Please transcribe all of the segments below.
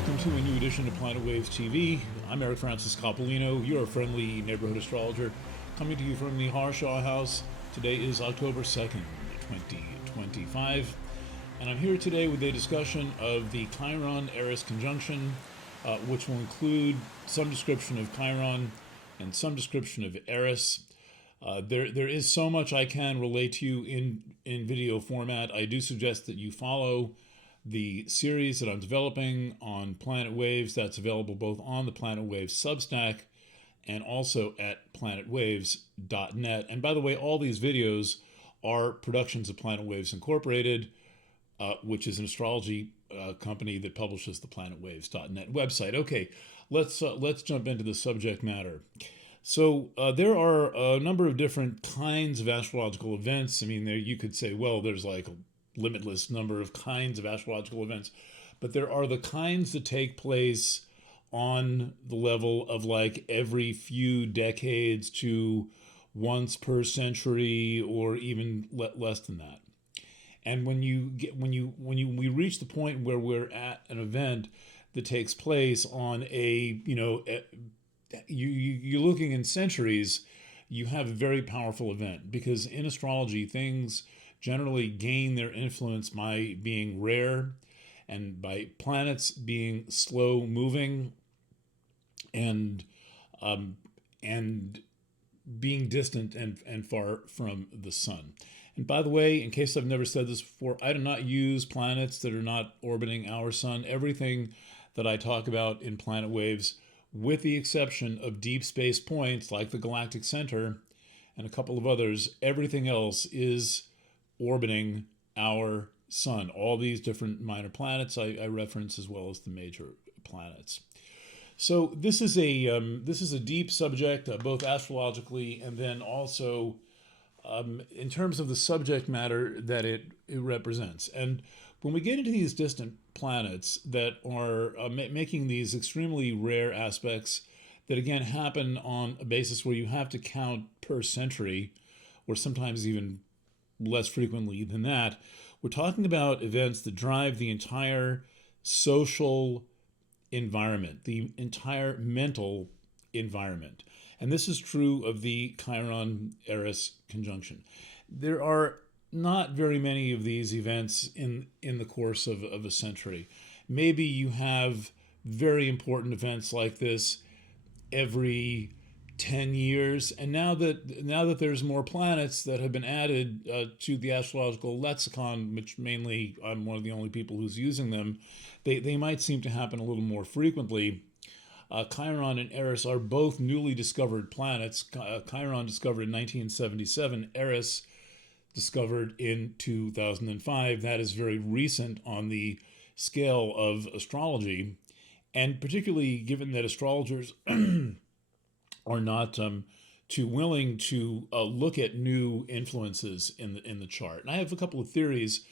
welcome to a new edition of Planet Waves TV. I'm Eric Francis Coppolino, your friendly neighborhood astrologer, coming to you from the Harshaw House. Today is October 2nd, 2025, and I'm here today with a discussion of the Chiron-ERIS conjunction, which will include some description of Chiron and some description of Eris. There is so much I can relate to you in video format. I do suggest that you follow the series that I'm developing on Planet Waves. That's available both on the Planet Waves Substack and also at planetwaves.net. And by the way, all these videos are productions of Planet Waves Incorporated, which is an astrology company that publishes the planetwaves.net website. Okay, let's jump into the subject matter. So there are a number of different kinds of astrological events. I mean, you could say, well, there's like a limitless number of kinds of astrological events, but there are the kinds that take place on the level of like every few decades to once per century, or even less than that. And when we reach the point where we're at an event that takes place on you're looking in centuries, you have a very powerful event, because in astrology things generally gain their influence by being rare and by planets being slow moving and being distant and far from the sun. And by the way, in case I've never said this before, I do not use planets that are not orbiting our sun. Everything that I talk about in Planet Waves, with the exception of deep space points like the galactic center and a couple of others, everything else is orbiting our sun. All these different minor planets I reference, as well as the major planets. So this is a deep subject, both astrologically and then also in terms of the subject matter that it represents. And when we get into these distant planets that are making these extremely rare aspects that again happen on a basis where you have to count per century, or sometimes even less frequently than that, we're talking about events that drive the entire social environment, the entire mental environment. And this is true of the Chiron-Eris conjunction. There are not very many of these events in the course of a century. Maybe you have very important events like this every 10 years, and now that there's more planets that have been added to the astrological lexicon, which mainly I'm one of the only people who's using them, they might seem to happen a little more frequently. Chiron and Eris are both newly discovered planets. Chiron discovered in 1977, Eris discovered in 2005. That is very recent on the scale of astrology, and particularly given that astrologers are not too willing to look at new influences in the chart. And I have a couple of theories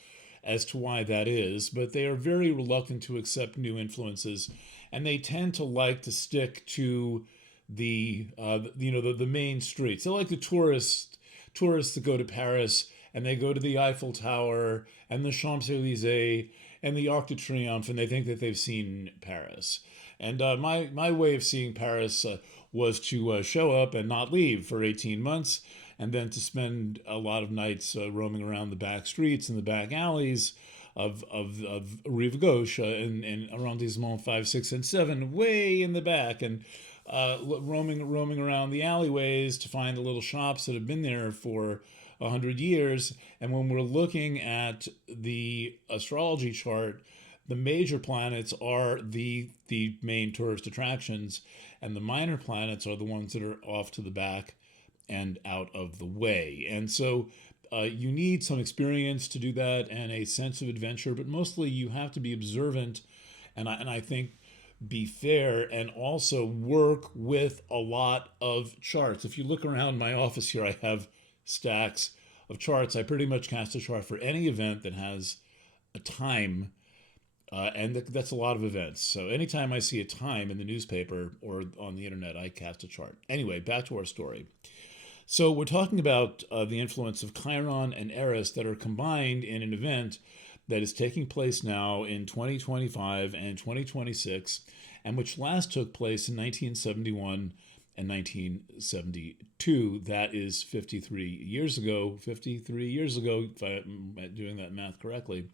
as to why that is, but they are very reluctant to accept new influences, and they tend to like to stick to the main streets. They're like the tourists that go to Paris and they go to the Eiffel Tower and the Champs-Élysées and the Arc de Triomphe, and they think that they've seen Paris. And my way of seeing Paris was to show up and not leave for 18 months, and then to spend a lot of nights roaming around the back streets and the back alleys of Rive Gauche and Arrondissement 5, 6, and 7, way in the back, and roaming around the alleyways to find the little shops that have been there for 100 years. And when we're looking at the astrology chart, the major planets are the main tourist attractions, and the minor planets are the ones that are off to the back and out of the way. And so you need some experience to do that and a sense of adventure, but mostly you have to be observant and I think be fair, and also work with a lot of charts. If you look around my office here, I have stacks of charts. I pretty much cast a chart for any event that has a time, and that's a lot of events. So anytime I see a time in the newspaper or on the internet, I cast a chart. Anyway, back to our story. So we're talking about the influence of Chiron and Eris that are combined in an event that is taking place now in 2025 and 2026, and which last took place in 1971 and 1972. That is 53 years ago. 53 years ago, if I'm doing that math correctly.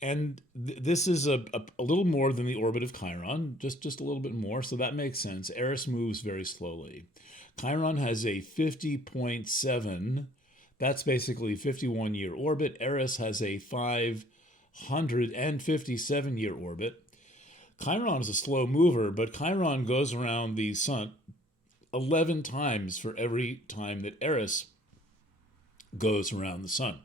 And this is a little more than the orbit of Chiron, just a little bit more, so that makes sense. Eris moves very slowly. Chiron has a 50.7, that's basically 51-year orbit. Eris has a 557-year orbit. Chiron is a slow mover, but Chiron goes around the sun 11 times for every time that Eris goes around the sun.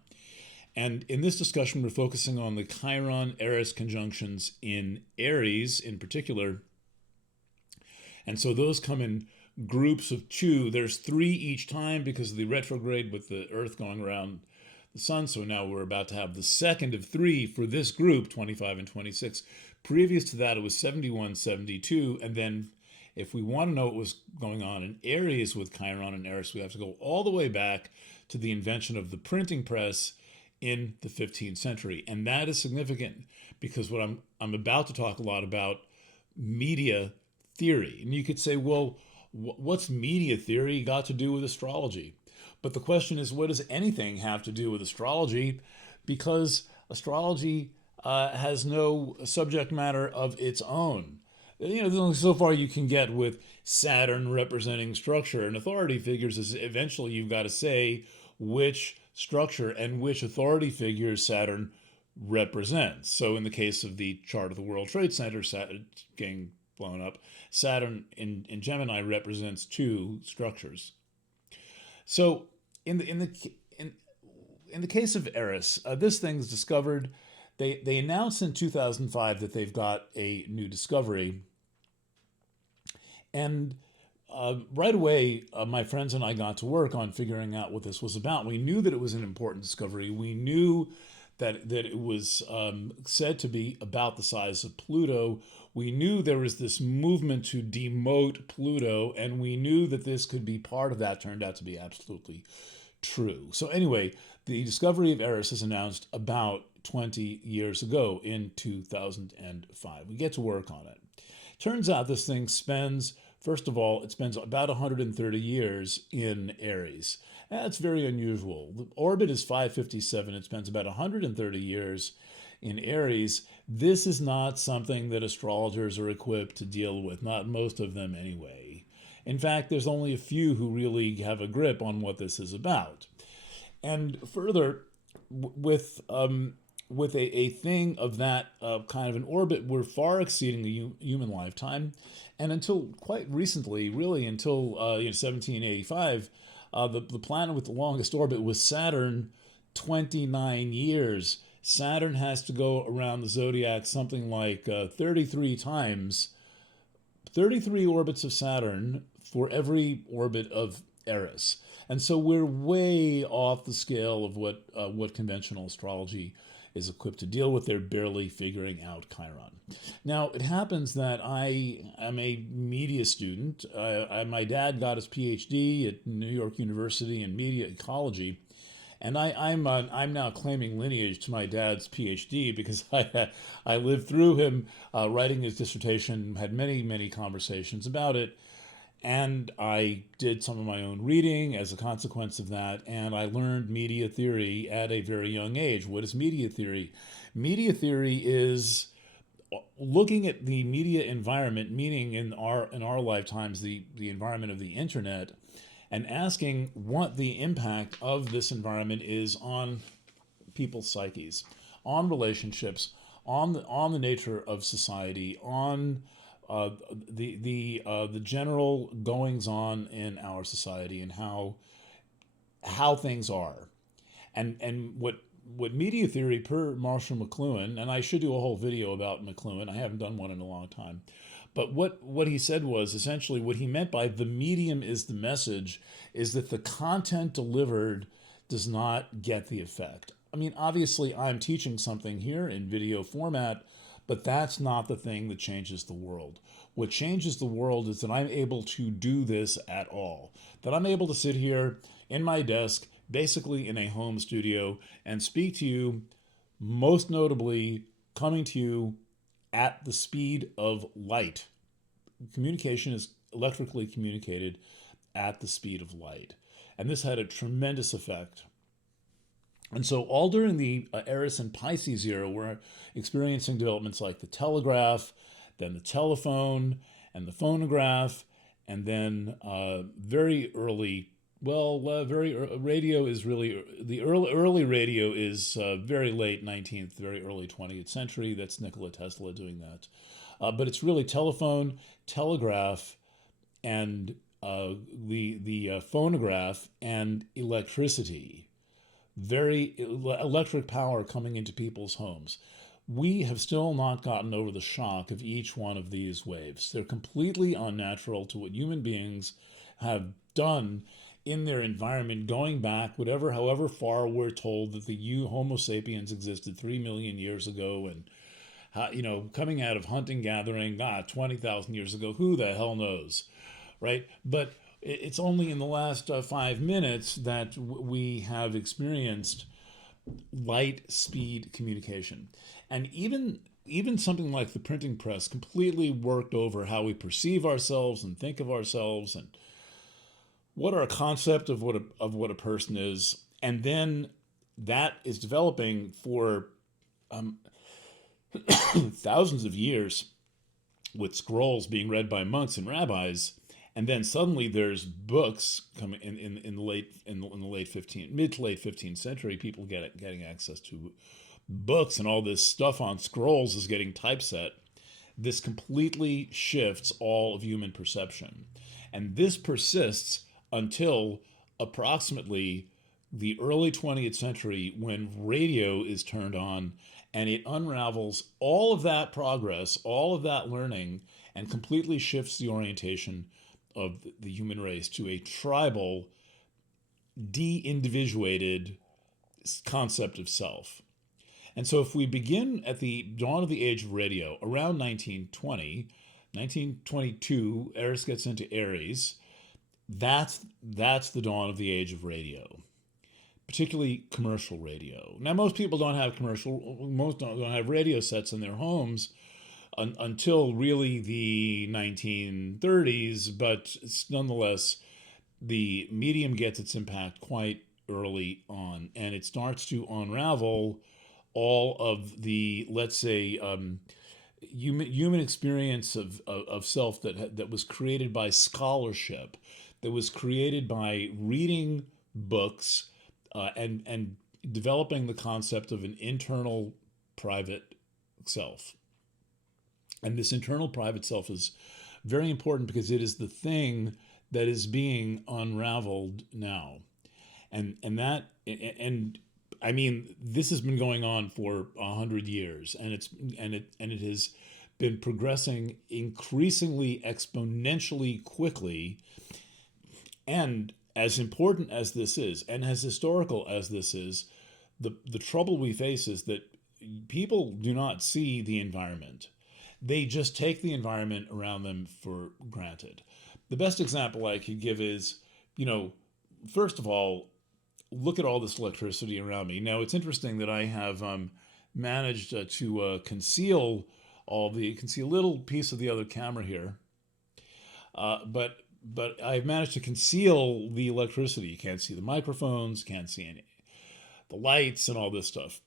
And in this discussion, we're focusing on the Chiron-Eris conjunctions in Aries in particular. And so those come in groups of 2. There's 3 each time because of the retrograde with the Earth going around the sun. So now we're about to have the second of 3 for this group, 25 and 26. Previous to that, it was 71, 72. And then if we want to know what was going on in Aries with Chiron and Eris, we have to go all the way back to the invention of the printing press in the 15th century. And that is significant because what I'm about to talk a lot about media theory. And you could say, well, what's media theory got to do with astrology? But the question is, what does anything have to do with astrology? Because astrology has no subject matter of its own. You know, there's only so far you can get with Saturn representing structure and authority figures. Is eventually you've got to say which structure and which authority figures Saturn represents. So in the case of the chart of the World Trade Center, Saturn getting blown up, Saturn in Gemini represents 2 structures. So in the case of Eris, this thing's discovered. They announced in 2005 that they've got a new discovery, and right away, my friends and I got to work on figuring out what this was about. We knew that it was an important discovery. We knew that it was said to be about the size of Pluto. We knew there was this movement to demote Pluto, and we knew that this could be part of that. Turned out to be absolutely true. So anyway, the discovery of Eris is announced about 20 years ago in 2005. We get to work on it. Turns out this thing spends, first of all, it spends about 130 years in Aries. That's very unusual. The orbit is 557. It spends about 130 years in Aries. This is not something that astrologers are equipped to deal with, not most of them anyway. In fact, there's only a few who really have a grip on what this is about. And further, with a thing of that kind of an orbit, we're far exceeding the human lifetime. And until quite recently, really until 1785, the planet with the longest orbit was Saturn, 29 years. Saturn has to go around the zodiac something like 33 times, 33 orbits of Saturn for every orbit of Eris. And so we're way off the scale of what conventional astrology is equipped to deal with. They're barely figuring out Chiron. Now, it happens that I am a media student. My dad got his PhD at New York University in media ecology, and I'm now claiming lineage to my dad's PhD because I lived through him writing his dissertation, had many conversations about it, and I did some of my own reading as a consequence of that, and I learned media theory at a very young age. What is media theory? Media theory is looking at the media environment, meaning in our lifetimes, the environment of the internet, and asking what the impact of this environment is on people's psyches, on relationships, on the nature of society, on the general goings on in our society and how things are, and what media theory per Marshall McLuhan, and I should do a whole video about McLuhan. I haven't done one in a long time, but what he said was essentially what he meant by the medium is the message is that the content delivered does not get the effect. I mean, obviously, I'm teaching something here in video format. But that's not the thing that changes the world. What changes the world is that I'm able to do this at all. That I'm able to sit here in my desk, basically in a home studio, and speak to you most notably coming to you at the speed of light. Communication is electrically communicated at the speed of light. And this had a tremendous effect. And so all during the Eris and Pisces era, we're experiencing developments like the telegraph, then the telephone, and the phonograph, and then very early, radio is really, the early radio is very late 19th, very early 20th century. That's Nikola Tesla doing that. But it's really telephone, telegraph, and the phonograph and electricity. Very electric power coming into people's homes. We have still not gotten over the shock of each one of these waves. They're completely unnatural to what human beings have done in their environment, going back however far we're told that the Homo sapiens existed 3 million years ago, and coming out of hunting gathering 20,000 years ago. Who the hell knows, right? But it's only in the last 5 minutes that we have experienced light speed communication. And even something like the printing press completely worked over how we perceive ourselves and think of ourselves and what our concept of what a person is. And then that is developing for thousands of years with scrolls being read by monks and rabbis. And then suddenly there's books coming in the mid to late 15th century. People getting access to books, and all this stuff on scrolls is getting typeset. This completely shifts all of human perception, and this persists until approximately the early 20th century, when radio is turned on, and it unravels all of that progress, all of that learning, and completely shifts the orientation of the human race to a tribal, de-individuated concept of self. And so if we begin at the dawn of the age of radio, around 1922, Eris gets into Aries, that's the dawn of the age of radio, particularly commercial radio. Now, most people don't have radio sets in their homes until really the 1930s, but nonetheless, the medium gets its impact quite early on, and it starts to unravel all of the, let's say, human experience of self that was created by scholarship, that was created by reading books and developing the concept of an internal private self. And this internal private self is very important because it is the thing that is being unraveled now. And I mean, this has been going on for 100 years, and it has been progressing increasingly exponentially quickly. And as important as this is, and as historical as this is, the trouble we face is that people do not see the environment. They just take the environment around them for granted. The best example I could give is, first of all, look at all this electricity around me. Now, it's interesting that I have managed to conceal you can see a little piece of the other camera here, but I've managed to conceal the electricity. You can't see the microphones, can't see the lights and all this stuff.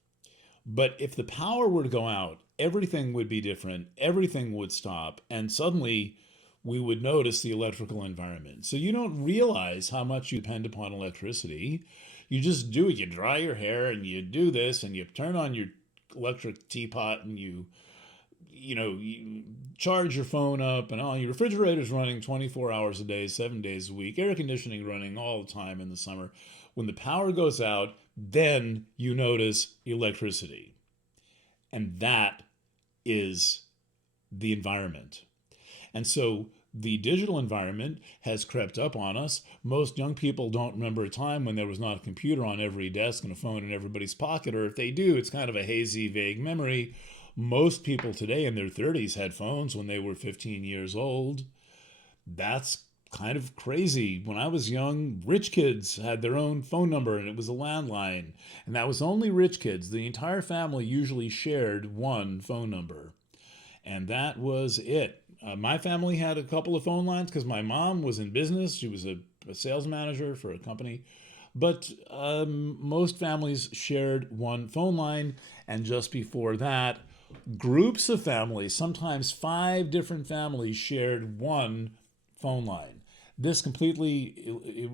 But if the power were to go out, everything would be different, everything would stop, and suddenly we would notice the electrical environment. So you don't realize how much you depend upon electricity. You just do it. You dry your hair and you do this, and you turn on your electric teapot, and you charge your phone up, and all your refrigerator's running 24 hours a day, 7 days a week, air conditioning running all the time in the summer. When the power goes out, then you notice electricity. And that is the environment. And so the digital environment has crept up on us. Most young people don't remember a time when there was not a computer on every desk and a phone in everybody's pocket, or if they do, it's kind of a hazy, vague memory. Most people today in their 30s had phones when they were 15 years old. That's kind of crazy. When I was young, rich kids had their own phone number and it was a landline. And that was only rich kids. The entire family usually shared one phone number. And that was it. My family had a couple of phone lines because my mom was in business. She was a sales manager for a company. But most families shared one phone line. And just before that, groups of families, sometimes 5 different families, shared one phone line. This completely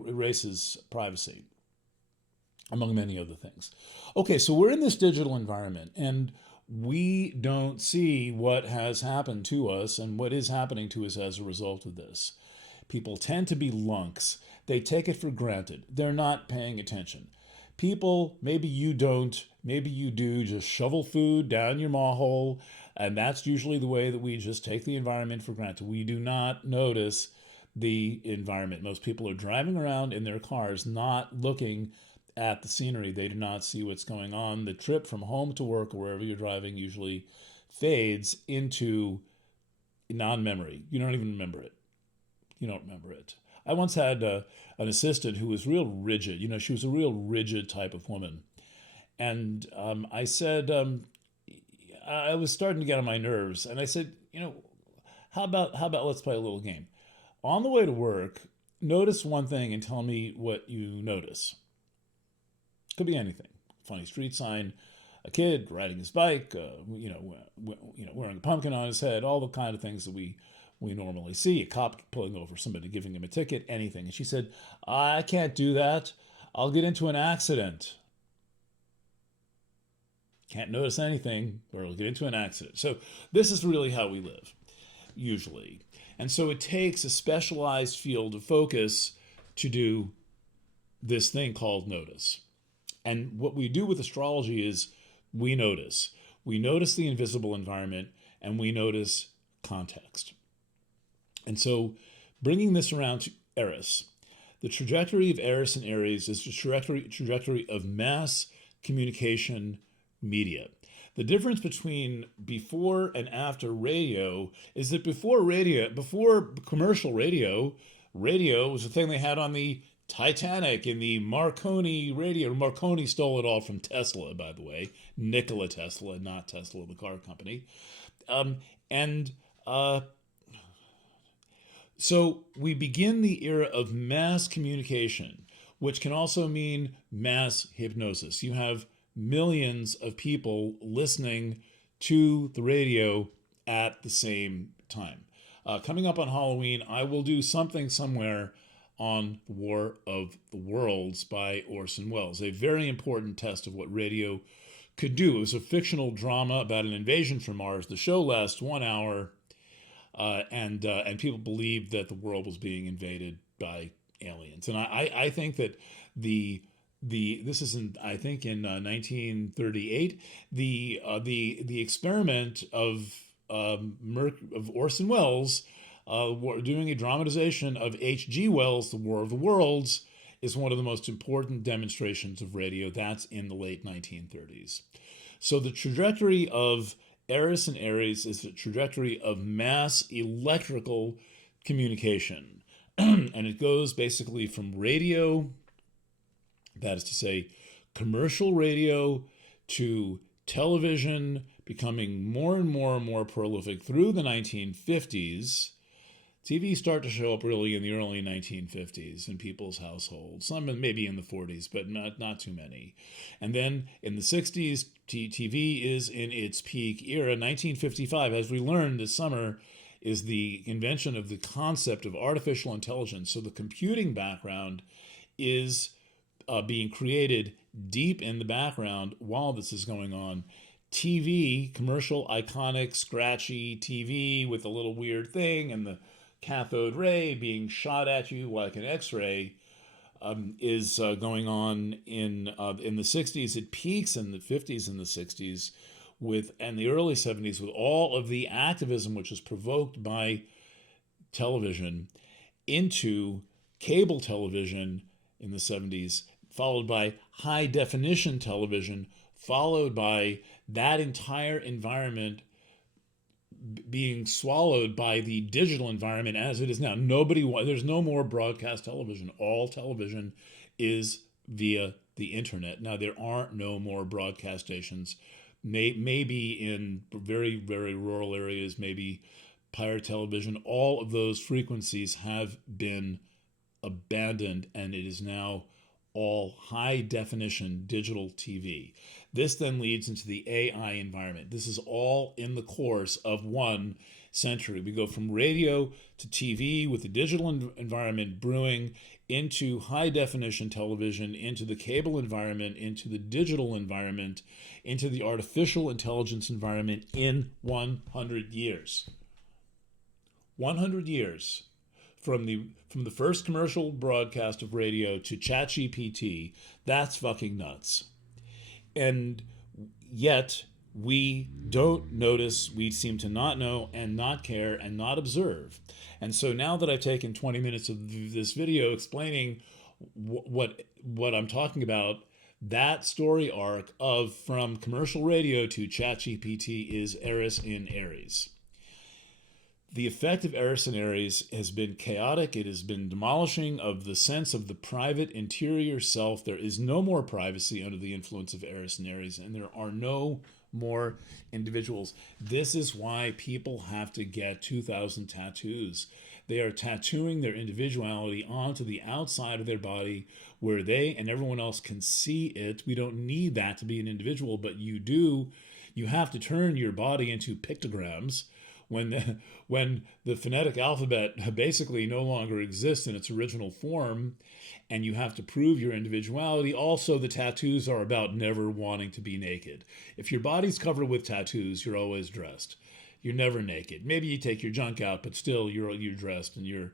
erases privacy, among many other things. Okay, so we're in this digital environment, and we don't see what has happened to us and what is happening to us as a result of this. People tend to be lunks. They take it for granted. They're not paying attention. People, maybe you don't, maybe you do, just shovel food down your maw hole, and that's usually the way that we just take the environment for granted. We do not notice the environment. Most people are driving around in their cars, not looking at the scenery. They do not see what's going on. The trip from home to work or wherever you're driving usually fades into non-memory. You don't even remember it. You don't remember it. I once had an assistant who was real rigid. She was a real rigid type of woman. And I said, I was starting to get on my nerves. And I said, how about let's play a little game? On the way to work, notice one thing and tell me what you notice. Could be anything. Funny street sign, a kid riding his bike, wearing a pumpkin on his head, all the kind of things that we normally see. A cop pulling over somebody, giving him a ticket, anything. And she said, I can't do that. I'll get into an accident. Can't notice anything, or I'll get into an accident. So this is really how we live, usually. And so it takes a specialized field of focus to do this thing called notice. And what we do with astrology is we notice. We notice the invisible environment, and we notice context. And so bringing this around to Eris, the trajectory of Eris and Aries is the trajectory of mass communication media. The difference between before and after radio is that before commercial radio was the thing they had on the Titanic and the Marconi radio. Marconi stole it all from Tesla, by the way. Nikola Tesla, not Tesla, the car company. So we begin the era of mass communication, which can also mean mass hypnosis. You have millions of people listening to the radio at the same time. Coming up on Halloween, I will do something somewhere on the War of the Worlds by Orson Welles, a very important test of what radio could do. It was a fictional drama about an invasion from Mars. The show lasts 1 hour, and people believed that the world was being invaded by aliens. And I think that this is in 1938, the experiment of Orson Welles doing a dramatization of H.G. Wells' The War of the Worlds is one of the most important demonstrations of radio. That's in the late 1930s. So the trajectory of Eris and Aries is the trajectory of mass electrical communication. And it goes basically from radio, that is to say, commercial radio, to television, becoming more and more prolific through the 1950s. TV started to show up really in the early 1950s in people's households. Some maybe in the 40s, but not too many. And then in the 60s, TV is in its peak era. 1955, as we learned this summer, is the invention of the concept of artificial intelligence. So the computing background is being created deep in the background while this is going on. TV, commercial, iconic, scratchy TV with a little weird thing and the cathode ray being shot at you like an X-ray is going on in the 60s. It peaks in the 50s and the 60s and the early 70s with all of the activism which is provoked by television into cable television in the 70s, followed by high definition television, followed by that entire environment being swallowed by the digital environment as it is now. There's no more broadcast television. All television is via the internet. Now, there are no more broadcast stations. Maybe in very, very rural areas, maybe pirate television. All of those frequencies have been abandoned, and it is now all high definition digital TV. This then leads into the AI environment. This is all in the course of 1 century. We go from radio to TV with the digital environment brewing into high definition television, into the cable environment, into the digital environment, into the artificial intelligence environment in 100 years. 100 years. From the first commercial broadcast of radio to ChatGPT, that's fucking nuts. And yet we don't notice, we seem to not know and not care and not observe. And so now that I've taken 20 minutes of this video explaining what I'm talking about, that story arc of from commercial radio to ChatGPT is Eris in Aries. The effect of Eris and Aries has been chaotic. It has been demolishing of the sense of the private interior self. There is no more privacy under the influence of Eris and Aries, and there are no more individuals. This is why people have to get 2,000 tattoos. They are tattooing their individuality onto the outside of their body where they and everyone else can see it. We don't need that to be an individual, but you do. You have to turn your body into pictograms when the phonetic alphabet basically no longer exists in its original form, and you have to prove your individuality. Also, the tattoos are about never wanting to be naked. If your body's covered with tattoos, you're always dressed. You're never naked. Maybe you take your junk out, but still you're dressed, and you're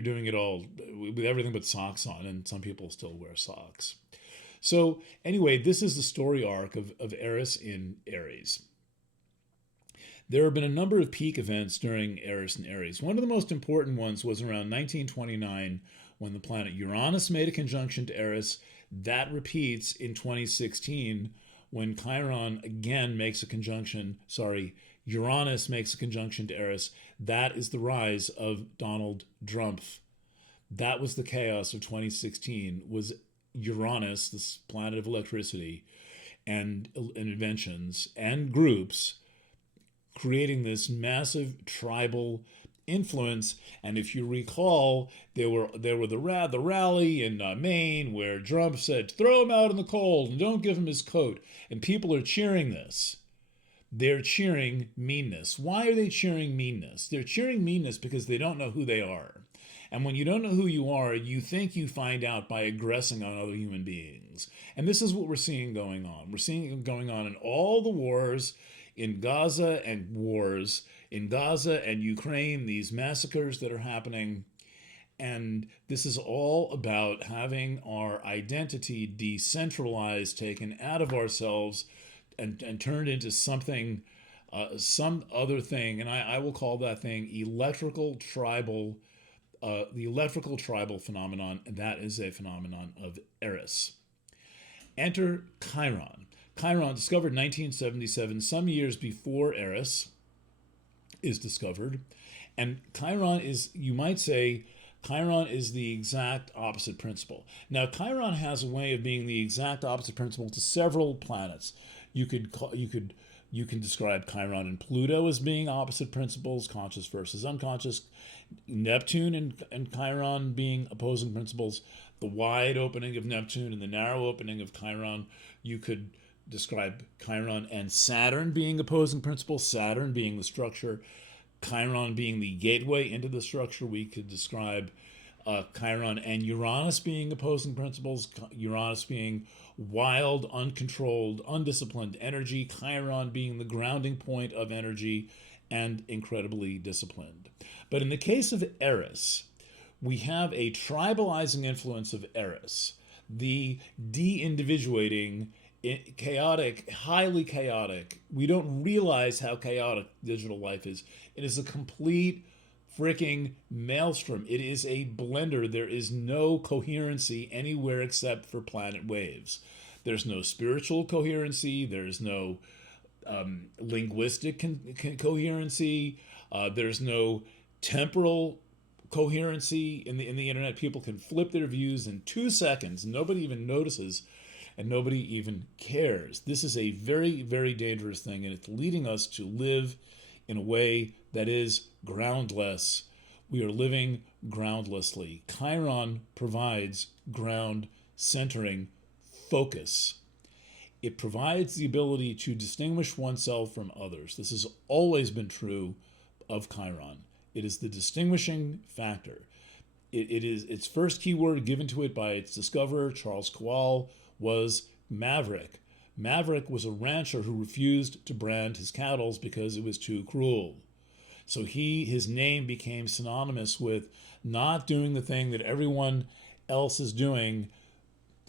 doing it all with everything but socks on, and some people still wear socks. So anyway, this is the story arc of Eris in Aries. There have been a number of peak events during Eris and Aries. One of the most important ones was around 1929 when the planet Uranus made a conjunction to Eris. That repeats in 2016 when Chiron again makes a conjunction, Uranus makes a conjunction to Eris. That is the rise of Donald Trump. That was the chaos of 2016, was Uranus, this planet of electricity and inventions and groups, creating this massive tribal influence. And if you recall, there were the rally in Maine where Trump said, throw him out in the cold and don't give him his coat. And people are cheering this. They're cheering meanness. Why are they cheering meanness? They're cheering meanness because they don't know who they are. And when you don't know who you are, you think you find out by aggressing on other human beings. And this is what we're seeing going on. We're seeing it going on in all the wars in Gaza and Ukraine, these massacres that are happening. And this is all about having our identity decentralized, taken out of ourselves and turned into something, some other thing. And I will call that thing the electrical tribal phenomenon. And that is a phenomenon of Eris. Enter Chiron. Chiron, discovered in 1977, some years before Eris is discovered. And Chiron is, you might say, Chiron is the exact opposite principle. Now, Chiron has a way of being the exact opposite principle to several planets. You can describe Chiron and Pluto as being opposite principles, conscious versus unconscious. Neptune and Chiron being opposing principles. The wide opening of Neptune and the narrow opening of Chiron. You could describe Chiron and Saturn being opposing principles, Saturn being the structure, Chiron being the gateway into the structure. We could describe Chiron and Uranus being opposing principles, Uranus being wild, uncontrolled, undisciplined energy, Chiron being the grounding point of energy and incredibly disciplined. But in the case of Eris, we have a tribalizing influence of Eris, the de-individuating, chaotic, highly chaotic. We don't realize how chaotic digital life is. It is a complete freaking maelstrom. It is a blender. There is no coherency anywhere except for planet waves. There's no spiritual coherency. There's no linguistic coherency. There's no temporal coherency in the internet. People can flip their views in 2 seconds. Nobody even notices, and nobody even cares. This is a very, very dangerous thing, and it's leading us to live in a way that is groundless. We are living groundlessly. Chiron provides ground centering focus. It provides the ability to distinguish oneself from others. This has always been true of Chiron. It is the distinguishing factor. It is its first keyword given to it by its discoverer, Charles Kowal, was maverick. Maverick was a rancher who refused to brand his cattle because it was too cruel. So his name became synonymous with not doing the thing that everyone else is doing,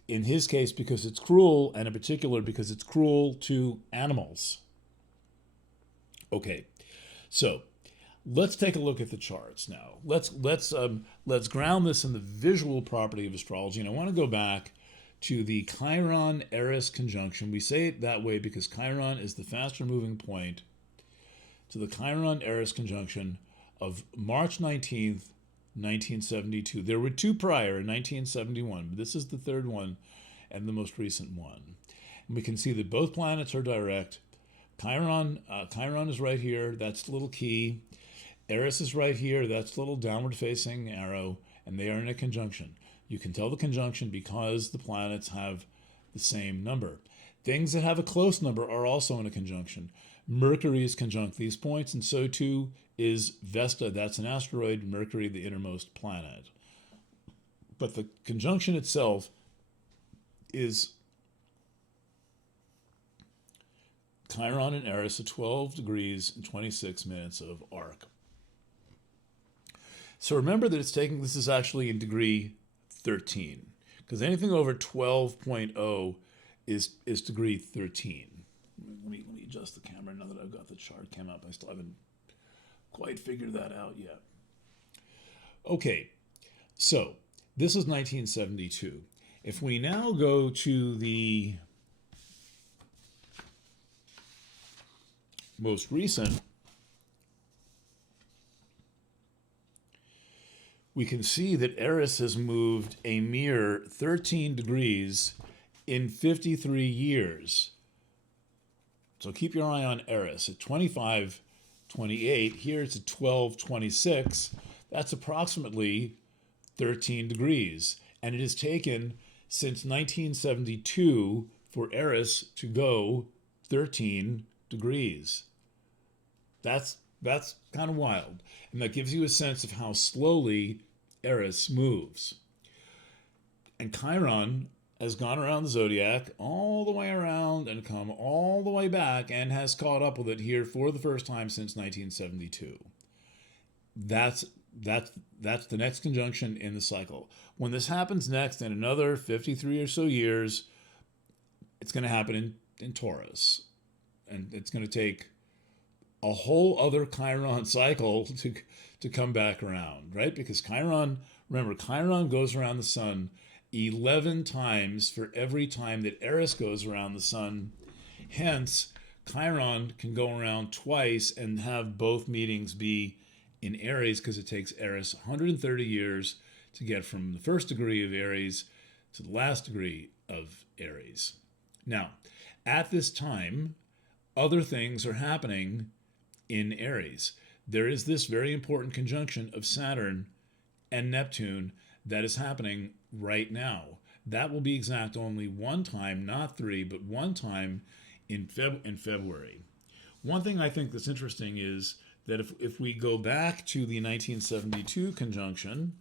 in his case because it's cruel, and in particular because it's cruel to animals. Okay, so let's take a look at the charts now. Let's ground this in the visual property of astrology, and I want to go back to the Chiron-Eris conjunction. We say it that way because Chiron is the faster moving point, to the Chiron-Eris conjunction of March 19th, 1972. There were two prior in 1971, but this is the third one and the most recent one. And we can see that both planets are direct. Chiron is right here. That's the little key. Eris is right here. That's the little downward facing arrow, and they are in a conjunction. You can tell the conjunction because the planets have the same number. Things that have a close number are also in a conjunction. Mercury is conjunct these points, and so too is Vesta. That's an asteroid, Mercury, the innermost planet. But the conjunction itself is Chiron and Eris at 12 degrees and 26 minutes of arc. So remember that this is actually in degree 13, because anything over 12.0 is degree 13. Let me adjust the camera now that I've got the chart came up. I still haven't quite figured that out yet. Okay, so this is 1972. If we now go to the most recent, we can see that Eris has moved a mere 13 degrees in 53 years. So keep your eye on Eris at 25.28. Here it's at 12.26. That's approximately 13 degrees. And it has taken since 1972 for Eris to go 13 degrees. That's kind of wild. And that gives you a sense of how slowly Eris moves. And Chiron has gone around the zodiac all the way around and come all the way back and has caught up with it here for the first time since 1972. That's the next conjunction in the cycle. When this happens next in another 53 or so years, it's going to happen in Taurus. And it's going to take a whole other Chiron cycle to come back around, right? Because Chiron goes around the sun 11 times for every time that Eris goes around the sun. Hence, Chiron can go around twice and have both meetings be in Aries, because it takes Eris 130 years to get from the first degree of Aries to the last degree of Aries. Now, at this time, other things are happening in Aries. There is this very important conjunction of Saturn and Neptune that is happening right now. That will be exact only one time, not three, but one time in February. One thing I think that's interesting is that if we go back to the 1972 conjunction,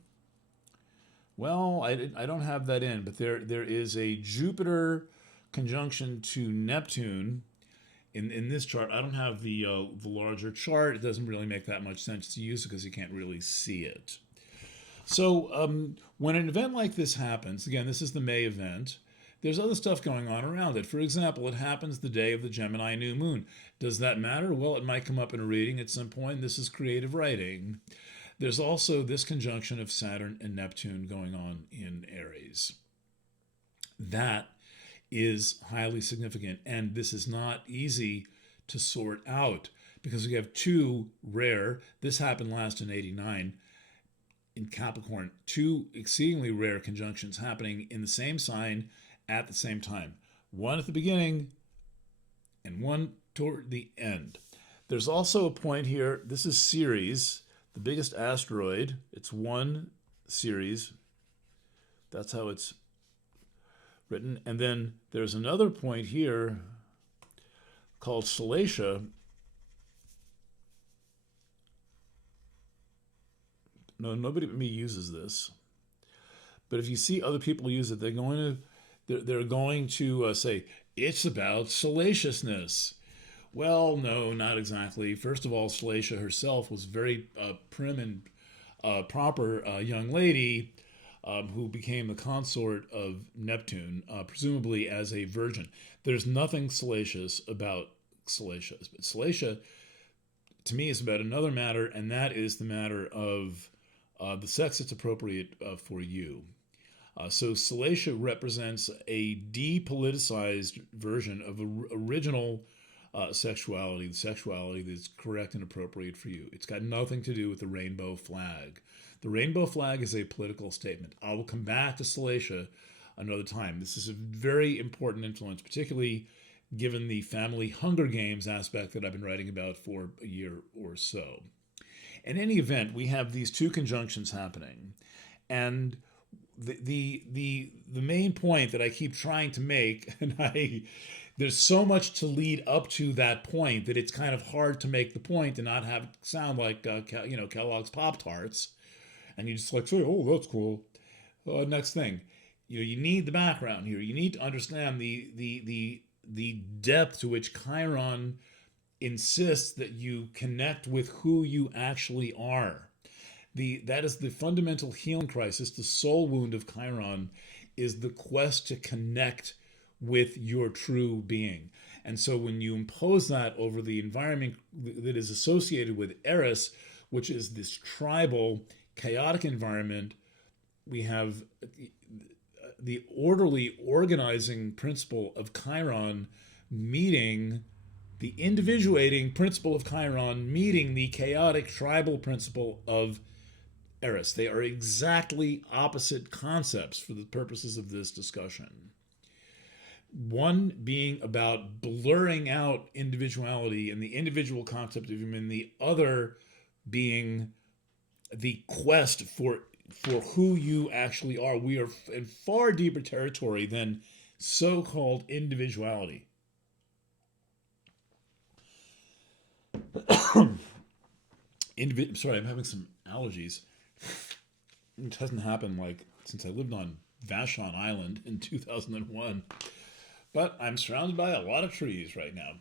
well, I don't have that in, but there is a Jupiter conjunction to Neptune in this chart. I don't have the larger chart. It doesn't really make that much sense to use because you can't really see it. So when an event like this happens, again, this is the May event, there's other stuff going on around it. For example, it happens the day of the Gemini new moon. Does that matter? Well, it might come up in a reading at some point. This is creative writing. There's also this conjunction of Saturn and Neptune going on in Aries. That is highly significant, and this is not easy to sort out because we have two rare, this happened last in 89 in Capricorn, two exceedingly rare conjunctions happening in the same sign at the same time. One at the beginning and one toward the end. There's also a point here, this is Ceres, the biggest asteroid. It's one Ceres. That's how it's written. And then there's another point here called Salacia. No, nobody but me uses this. But if you see other people use it, they're going to say, it's about salaciousness. Well, no, not exactly. First of all, Salacia herself was very prim and proper young lady who became the consort of Neptune, presumably as a virgin. There's nothing salacious about Salacia. But Salacia, to me, is about another matter, and that is the matter of the sex that's appropriate for you. So Salacia represents a depoliticized version of original sexuality, the sexuality that's correct and appropriate for you. It's got nothing to do with the rainbow flag. The rainbow flag is a political statement. I will come back to Salacia another time. This is a very important influence, particularly given the family Hunger Games aspect that I've been writing about for a year or so. In any event, we have these two conjunctions happening, and the main point that I keep trying to make, and there's so much to lead up to that point that it's kind of hard to make the point and not have it sound like Kellogg's Pop-Tarts, and you just like say, oh, that's cool. Next thing, you need the background here. You need to understand the depth to which Chiron insists that you connect with who you actually are. That is the fundamental healing crisis. The soul wound of Chiron is the quest to connect with your true being. And so when you impose that over the environment that is associated with Eris, which is this tribal, chaotic environment, we have the orderly organizing principle of Chiron meeting the individuating principle of Chiron meeting the chaotic tribal principle of Eris. They are exactly opposite concepts for the purposes of this discussion. One being about blurring out individuality and the individual concept of human, the other being the quest for who you actually are. We are in far deeper territory than so-called individuality. Sorry, I'm having some allergies. It hasn't happened since I lived on Vashon Island in 2001. But I'm surrounded by a lot of trees right now.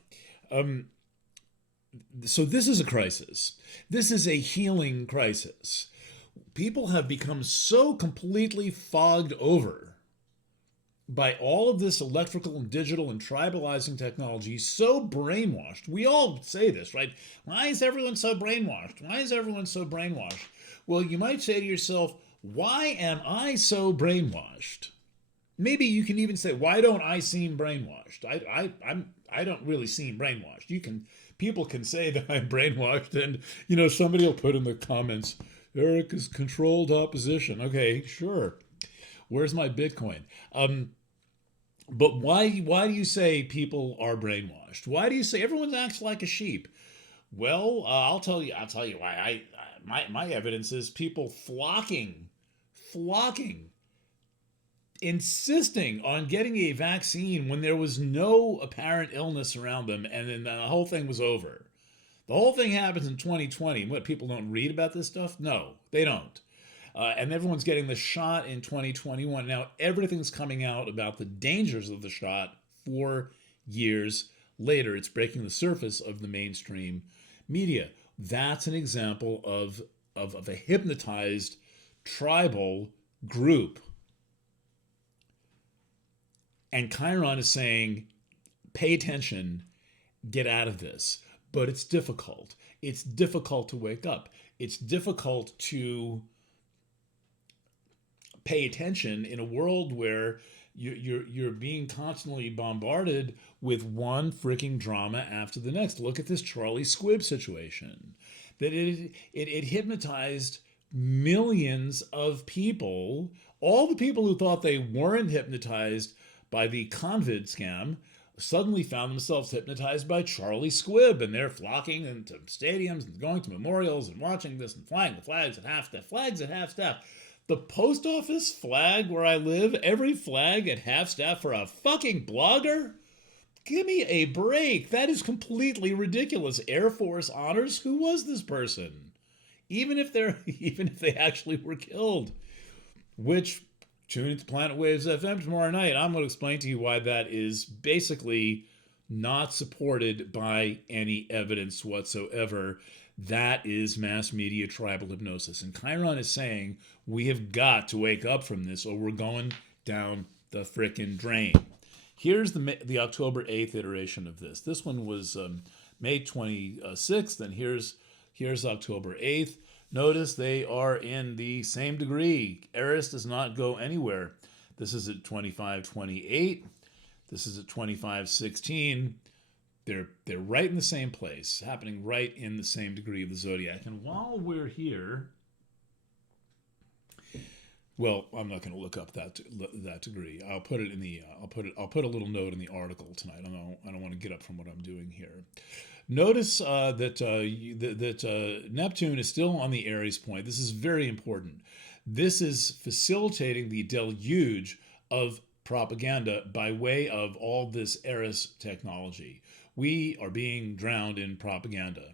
So this is a crisis. This is a healing crisis. People have become so completely fogged over by all of this electrical and digital and tribalizing technology, so brainwashed. We all say this, right? Why is everyone so brainwashed? Why is everyone so brainwashed? Well, you might say to yourself, why am I so brainwashed? Maybe you can even say, why don't I seem brainwashed? I don't really seem brainwashed. People can say that I'm brainwashed, and somebody will put in the comments, Eric is controlled opposition. Okay, sure. Where's my Bitcoin? But why do you say people are brainwashed? Why do you say everyone acts like a sheep? Well, I'll tell you why. My evidence is people flocking, insisting on getting a vaccine when there was no apparent illness around them, and then the whole thing was over. The whole thing happens in 2020. What, people don't read about this stuff? No, they don't. And everyone's getting the shot in 2021. Now, everything's coming out about the dangers of the shot 4 years later. It's breaking the surface of the mainstream media. That's an example of a hypnotized tribal group. And Chiron is saying, pay attention, get out of this. But it's difficult. It's difficult to wake up. It's difficult to pay attention in a world where you're being constantly bombarded with one freaking drama after the next. Look at this Charlie Squibb situation. That it hypnotized millions of people. All the people who thought they weren't hypnotized by the Convid scam suddenly found themselves hypnotized by Charlie Squibb, and they're flocking into stadiums and going to memorials and watching this and flying the flags at half-staff. Flags at half-staff. The post office flag where I live, every flag at half-staff for a fucking blogger? Give me a break. That is completely ridiculous. Air Force honors? Who was this person? Even if they actually were killed. Which, tune into Planet Waves FM tomorrow night. I'm going to explain to you why that is basically not supported by any evidence whatsoever. That is mass media tribal hypnosis. And Chiron is saying we have got to wake up from this or we're going down the frickin' drain. Here's the October 8th iteration of this. This one was May 26th, and here's October 8th. Notice they are in the same degree. Eris does not go anywhere. This is at 25-28. This is at 25-16. They're right in the same place, happening right in the same degree of the zodiac. And while we're here, well, I'm not going to look up that degree. I'll put it in the I'll put a little note in the article tonight. I don't want to get up from what I'm doing here. Notice that Neptune is still on the Aries point. This is very important. This is facilitating the deluge of propaganda by way of all this Eris technology. We are being drowned in propaganda.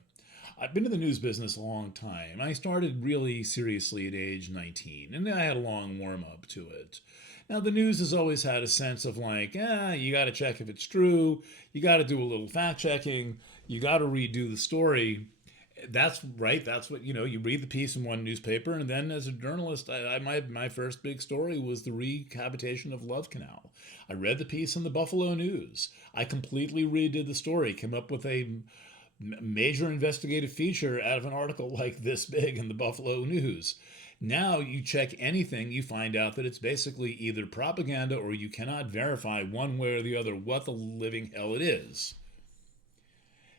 I've been in the news business a long time. I started really seriously at age 19, and I had a long warm-up to it. Now, the news has always had a sense of like, you got to check if it's true. You got to do a little fact-checking. You got to redo the story. That's right. That's what, you read the piece in one newspaper, and then as a journalist, my first big story was the rehabilitation of Love Canal. I read the piece in the Buffalo News. I completely redid the story, came up with a major investigative feature out of an article like this big in the Buffalo News. Now you check anything, you find out that it's basically either propaganda or you cannot verify one way or the other what the living hell it is.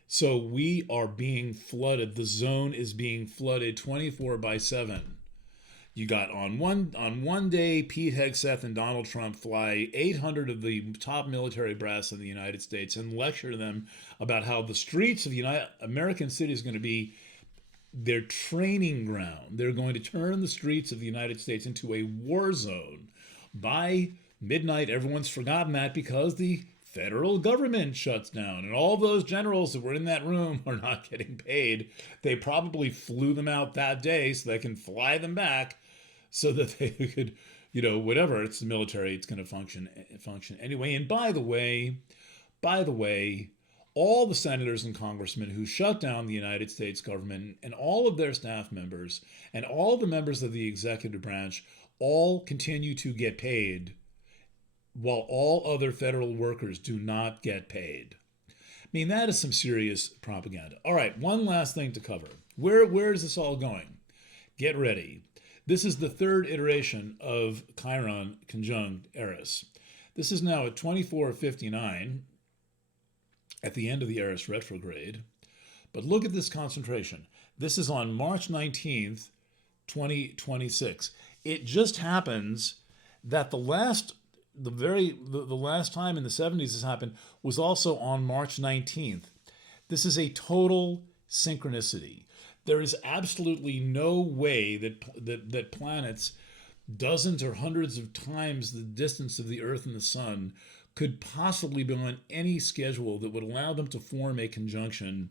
So we are being flooded. The zone is being flooded 24/7. You got on one day, Pete Hegseth and Donald Trump fly 800 of the top military brass in the United States and lecture them about how the streets of American cities are going to be their training ground. They're going to turn the streets of the United States into a war zone. By midnight, everyone's forgotten that because the federal government shuts down, and all those generals that were in that room are not getting paid. They probably flew them out that day so they can fly them back so that they could, whatever. It's the military. It's going to function anyway. And by the way, all the senators and congressmen who shut down the United States government and all of their staff members and all the members of the executive branch all continue to get paid while all other federal workers do not get paid. I mean, that is some serious propaganda. All right, one last thing to cover. Where is this all going? Get ready. This is the third iteration of Chiron Conjunct Eris. This is now at 24:59 at the end of the Eris retrograde. But look at this concentration. This is on March 19th, 2026. It just happens that the last time in the 70s this happened was also on March 19th. This is a total synchronicity. There is absolutely no way that planets dozens or hundreds of times the distance of the Earth and the Sun could possibly be on any schedule that would allow them to form a conjunction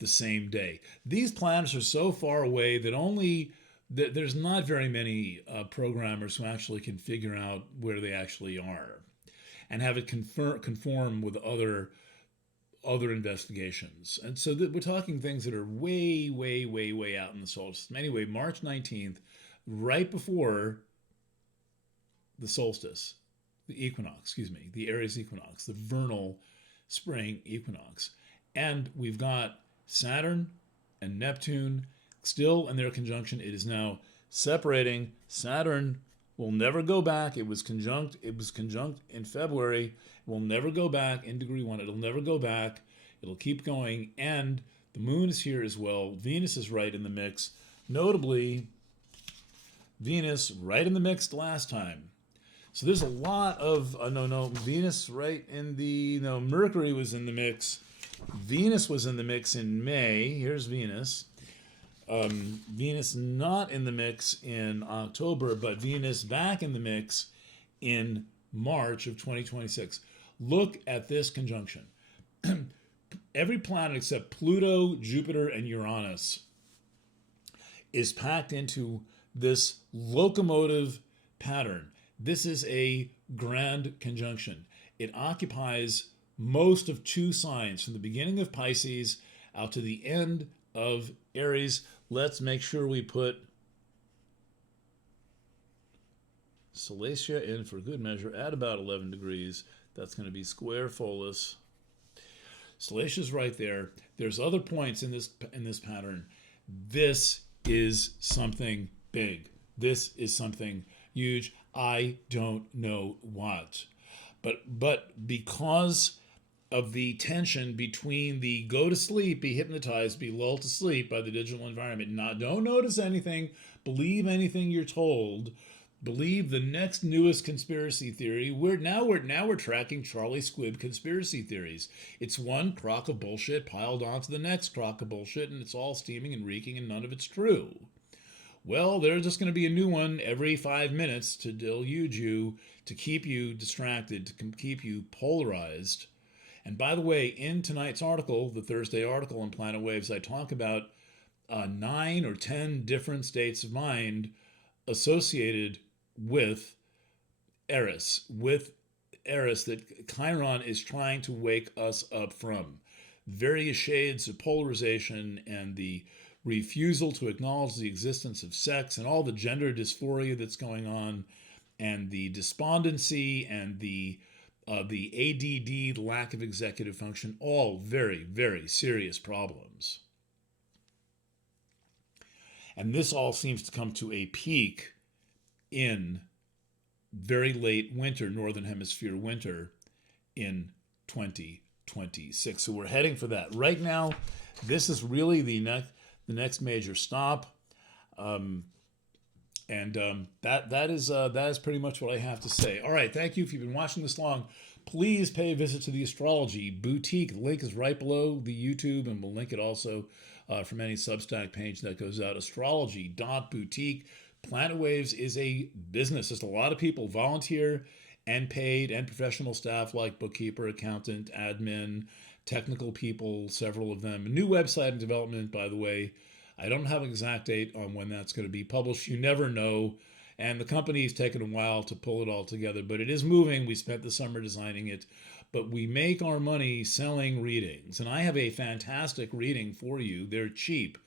the same day. These planets are so far away that there's not very many programmers who actually can figure out where they actually are and have it conform with other investigations. And so we're talking things that are way, way, way, way out in the solar system. Anyway, March 19th, right before the solstice, the Aries equinox, the vernal spring equinox. And we've got Saturn and Neptune still in their conjunction. It is now separating. Saturn will never go back. It was conjunct. It was conjunct in February. It will never go back in degree 1. It'll never go back. It'll keep going. And the moon is here as well. Venus is right in the mix. Notably, Venus right in the mix last time. So there's a lot of, Venus right in the, Mercury was in the mix. Venus was in the mix in May. Here's Venus. Venus not in the mix in October, but Venus back in the mix in March of 2026. Look at this conjunction. Every planet except Pluto, Jupiter, and Uranus is packed into this locomotive pattern. This is a grand conjunction. It occupies most of 2 signs, from the beginning of Pisces out to the end of Aries. Let's make sure we put Salacia in for good measure at about 11 degrees. That's going to be square Pholus. Salacia's right there. There's other points in this pattern. This is something big. This is something huge. I don't know what. But because of the tension between the go to sleep, be hypnotized, be lulled to sleep by the digital environment, don't notice anything, believe anything you're told, believe the next newest conspiracy theory. We're tracking Charlie Squibb conspiracy theories. It's one crock of bullshit piled onto the next crock of bullshit, and it's all steaming and reeking, and none of it's true. Well, there's just going to be a new one every 5 minutes to delude you, to keep you distracted, to keep you polarized. And by the way, in tonight's article, the Thursday article on Planet Waves, I talk about 9 or 10 different states of mind associated with Eris, that Chiron is trying to wake us up from. Various shades of polarization and the refusal to acknowledge the existence of sex and all the gender dysphoria that's going on, and the despondency and the ADD, lack of executive function, all very, very serious problems. And this all seems to come to a peak in very late winter, Northern Hemisphere winter, in 2026. So we're heading for that. Right now, this is really the next major stop. That is pretty much what I have to say. All right, thank you. If you've been watching this long, please pay a visit to the Astrology Boutique. The link is right below the YouTube, and we'll link it also from any Substack page that goes out. Astrology.boutique. Planet Waves is a business. There's a lot of people, volunteer and paid and professional staff like bookkeeper, accountant, admin, technical people, several of them. A new website in development, by the way. I don't have an exact date on when that's going to be published. You never know. And the company's taken a while to pull it all together, but it is moving. We spent the summer designing it, but we make our money selling readings. And I have a fantastic reading for you. They're cheap.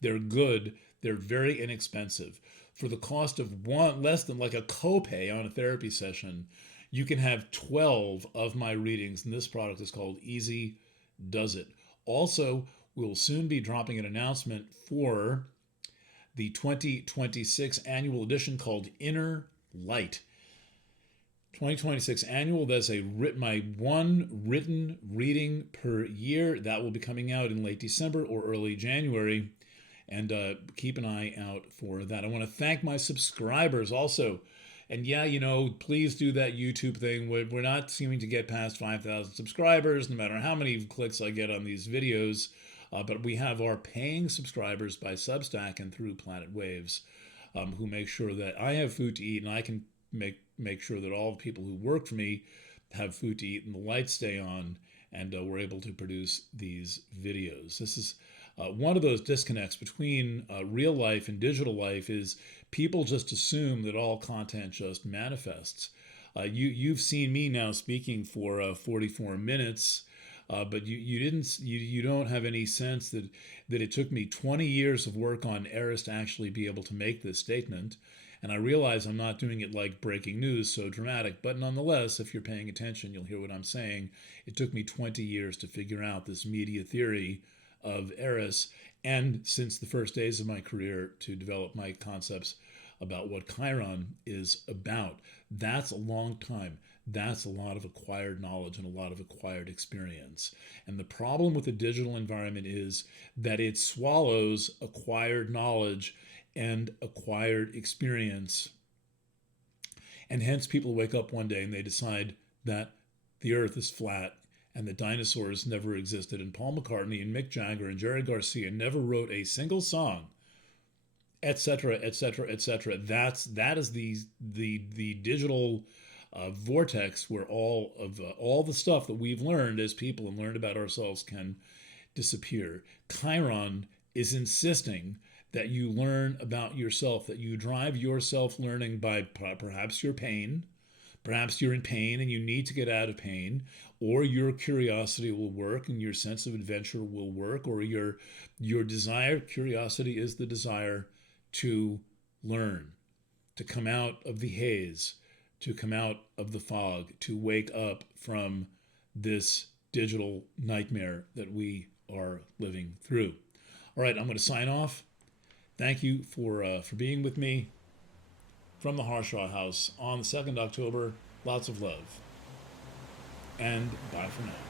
They're good. They're very inexpensive. For the cost of less than like a copay on a therapy session, you can have 12 of my readings. And this product is called Easy Does It. Also, we'll soon be dropping an announcement for the 2026 annual edition called Inner Light. 2026 annual, that's my one written reading per year. That will be coming out in late December or early January. And keep an eye out for that. I want to thank my subscribers also. And yeah, please do that YouTube thing. We're not seeming to get past 5,000 subscribers, no matter how many clicks I get on these videos. But we have our paying subscribers by Substack and through Planet Waves, who make sure that I have food to eat, and I can make sure that all the people who work for me have food to eat and the lights stay on, and we're able to produce these videos. This is one of those disconnects between real life and digital life, is people just assume that all content just manifests. You've seen me now speaking for 44 minutes. But you don't have any sense that it took me 20 years of work on Eris to actually be able to make this statement. And I realize I'm not doing it like breaking news, so dramatic. But nonetheless, if you're paying attention, you'll hear what I'm saying. It took me 20 years to figure out this media theory of Eris. And since the first days of my career, to develop my concepts about what Chiron is about. That's a long time. That's a lot of acquired knowledge and a lot of acquired experience. And the problem with the digital environment is that it swallows acquired knowledge and acquired experience. And hence people wake up one day and they decide that the earth is flat and the dinosaurs never existed. And Paul McCartney and Mick Jagger and Jerry Garcia never wrote a single song, etc., etc., etc. That is the digital vortex where all the stuff that we've learned as people and learned about ourselves can disappear. Chiron is insisting that you learn about yourself, that you drive your self-learning by perhaps your pain. Perhaps you're in pain and you need to get out of pain, or your curiosity will work and your sense of adventure will work, or your desire, curiosity is the desire to learn, to come out of the haze, to come out of the fog, to wake up from this digital nightmare that we are living through. All right, I'm going to sign off. Thank you for being with me from the Harshaw House on the 2nd October. Lots of love. And bye for now.